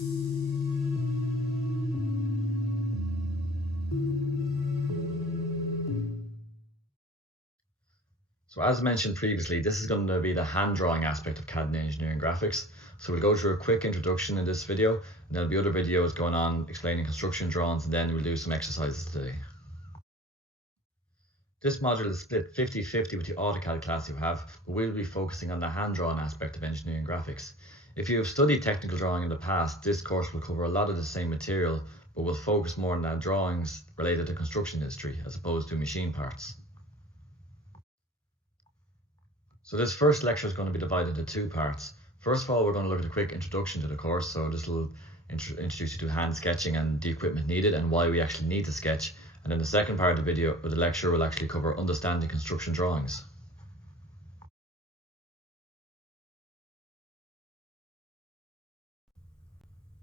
So as mentioned previously, this is going to be the hand drawing aspect of CAD Engineering Graphics. So we'll go through a quick introduction in this video, and there'll be other videos going on explaining construction drawings, and then we'll do some exercises today. This module is split 50-50 with the AutoCAD class you have, but we'll be focusing on the hand drawing aspect of engineering graphics. If you have studied technical drawing in the past, this course will cover a lot of the same material, but we'll focus more on the drawings related to construction industry as opposed to machine parts. So this first lecture is going to be divided into two parts. First of all, we're going to look at a quick introduction to the course. So this will introduce you to hand sketching and the equipment needed and why we actually need to sketch. And then the second part of the video, or the lecture, will actually cover understanding construction drawings.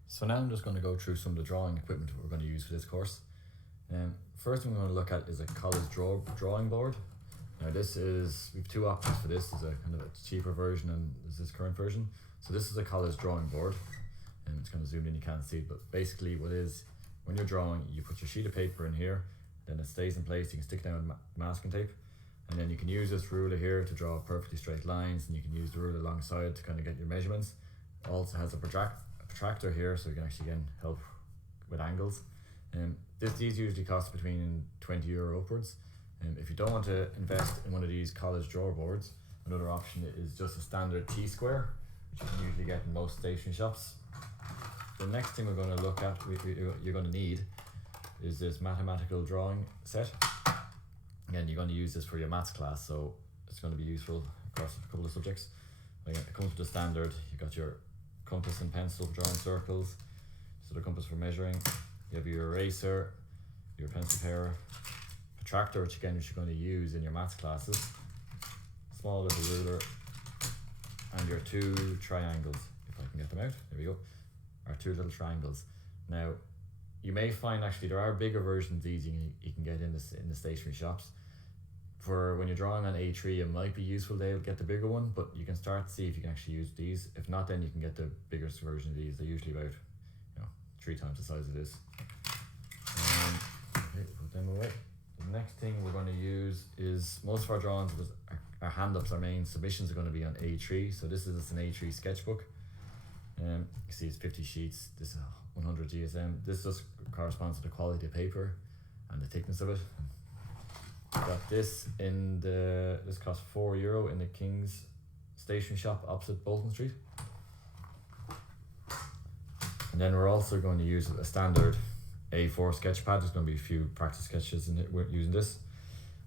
So now I'm just going to go through some of the drawing equipment that we're going to use for this course. First thing we're going to look at is a college drawing board. Now we have two options for this. There's a kind of a cheaper version and there's this current version. So this is a college drawing board, and it's kind of zoomed in, you can't see it, but basically what it is, when you're drawing, you put your sheet of paper in here, then it stays in place. You can stick it down with masking tape, and then you can use this ruler here to draw perfectly straight lines, and you can use the ruler alongside to kind of get your measurements. It also has a protractor here, so you can actually again help with angles. These usually cost between €20 upwards. If you don't want to invest in one of these college drawer boards, another option is just a standard T-square, which you can usually get in most stationery shops. The next thing we're going to look at, you're going to need, is this mathematical drawing set. Again, you're going to use this for your maths class, so it's going to be useful across a couple of subjects. Again, it comes with the standard. You've got your compass and pencil for drawing circles, so the compass for measuring. You have your eraser, your pencil pair, protractor, which you're going to use in your maths classes, small little ruler, and your two triangles, if I can get them out, there we go, our two little triangles. Now, you may find actually there are bigger versions of these you can get in the stationery shops. For when you're drawing on A3, it might be useful to get the bigger one, but you can start to see if you can actually use these. If not, then you can get the biggest version of these. They're usually about 3 times the size of this. Okay, put them away. The next thing we're going to use is, most of our drawings, our hand-ups, our main submissions are going to be on A3. So this is an A3 sketchbook. You see it's 50 sheets. This is 100 GSM. This just corresponds to the quality of paper and the thickness of it. Got this this costs €4 in the King's stationery shop opposite Bolton Street. And then we're also going to use a standard A4 sketch pad. There's going to be a few practice sketches in it. We're using this.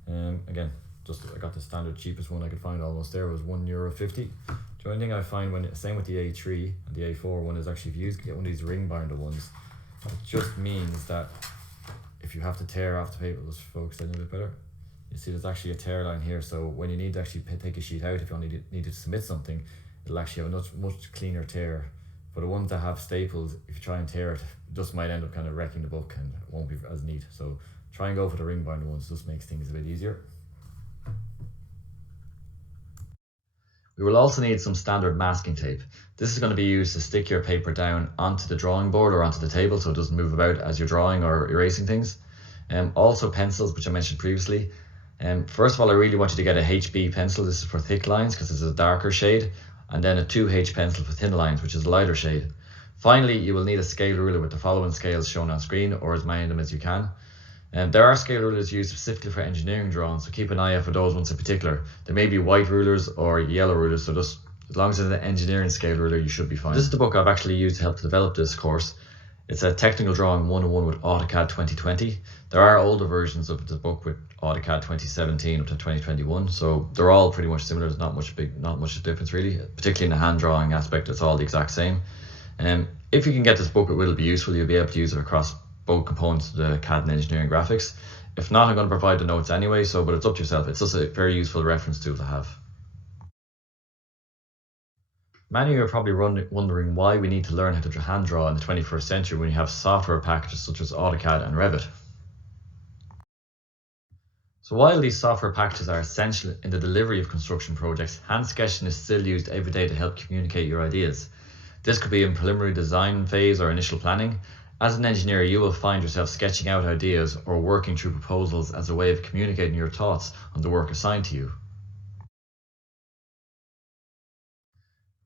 Again, I got the standard cheapest one I could find almost there. It was €1.50. The only thing I find same with the A3 and the A4 one is actually, if you get one of these ring binder ones, it just means that if you have to tear off the paper, let's focus a little bit better. You see there's actually a tear line here, so when you need to actually take a sheet out, if you only need to submit something, it'll actually have a much cleaner tear. For the ones that have staples, if you try and tear it, it just might end up kind of wrecking the book and it won't be as neat. So try and go for the ring binder ones, just makes things a bit easier. We will also need some standard masking tape. This is going to be used to stick your paper down onto the drawing board or onto the table so it doesn't move about as you're drawing or erasing things. Also pencils, which I mentioned previously. First of all, I really want you to get a HB pencil. This is for thick lines because it's a darker shade, and then a 2H pencil for thin lines, which is a lighter shade. Finally, you will need a scale ruler with the following scales shown on screen, or as many of them as you can. There are scale rulers used specifically for engineering drawings, so keep an eye out for those ones in particular. There may be white rulers or yellow rulers, so just as long as it's an engineering scale ruler, you should be fine. This is the book I've actually used to help develop this course. It's a technical drawing 101 with AutoCAD 2020. There are older versions of the book with AutoCAD 2017 up to 2021, so they're all pretty much similar. There's not much difference really, particularly in the hand drawing aspect. It's all the exact same. If you can get this book, it will be useful. You'll be able to use it across both components of the CAD and Engineering Graphics. If not, I'm going to provide the notes anyway, but it's up to yourself. It's just a very useful reference tool to have. Many of you are probably wondering why we need to learn how to hand draw in the 21st century when you have software packages such as AutoCAD and Revit. So while these software packages are essential in the delivery of construction projects, hand sketching is still used every day to help communicate your ideas. This could be in preliminary design phase or initial planning. As an engineer, you will find yourself sketching out ideas or working through proposals as a way of communicating your thoughts on the work assigned to you.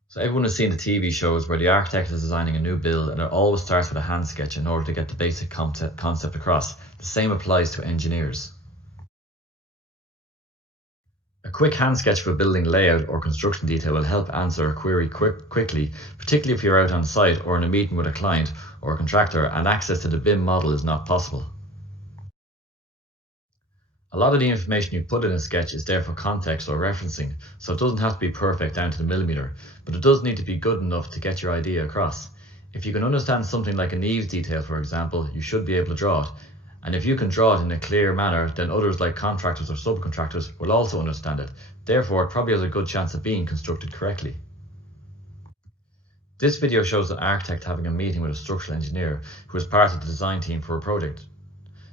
So everyone has seen the TV shows where the architect is designing a new build and it always starts with a hand sketch in order to get the basic concept across. The same applies to engineers. A quick hand sketch of a building layout or construction detail will help answer a query quickly, particularly if you're out on site or in a meeting with a client or a contractor and access to the BIM model is not possible. A lot of the information you put in a sketch is there for context or referencing, so it doesn't have to be perfect down to the millimeter, but it does need to be good enough to get your idea across. If you can understand something like an eaves detail, for example, you should be able to draw it. And if you can draw it in a clear manner, then others like contractors or subcontractors will also understand it. Therefore, it probably has a good chance of being constructed correctly. This video shows an architect having a meeting with a structural engineer who is part of the design team for a project.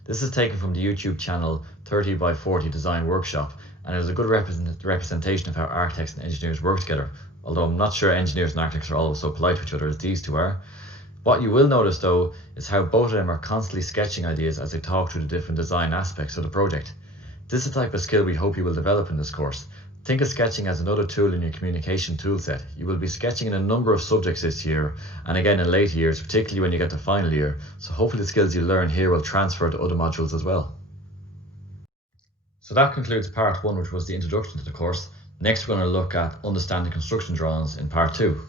This is taken from the YouTube channel 30 by 40 Design Workshop and is a good representation of how architects and engineers work together, although I'm not sure engineers and architects are always so polite to each other as these two are. What you will notice though is how both of them are constantly sketching ideas as they talk through the different design aspects of the project. This is the type of skill we hope you will develop in this course. Think of sketching as another tool in your communication toolset. You will be sketching in a number of subjects this year and again in later years, particularly when you get to final year, so hopefully the skills you learn here will transfer to other modules as well. So that concludes part 1, which was the introduction to the course. Next we're going to look at understanding construction drawings in part 2.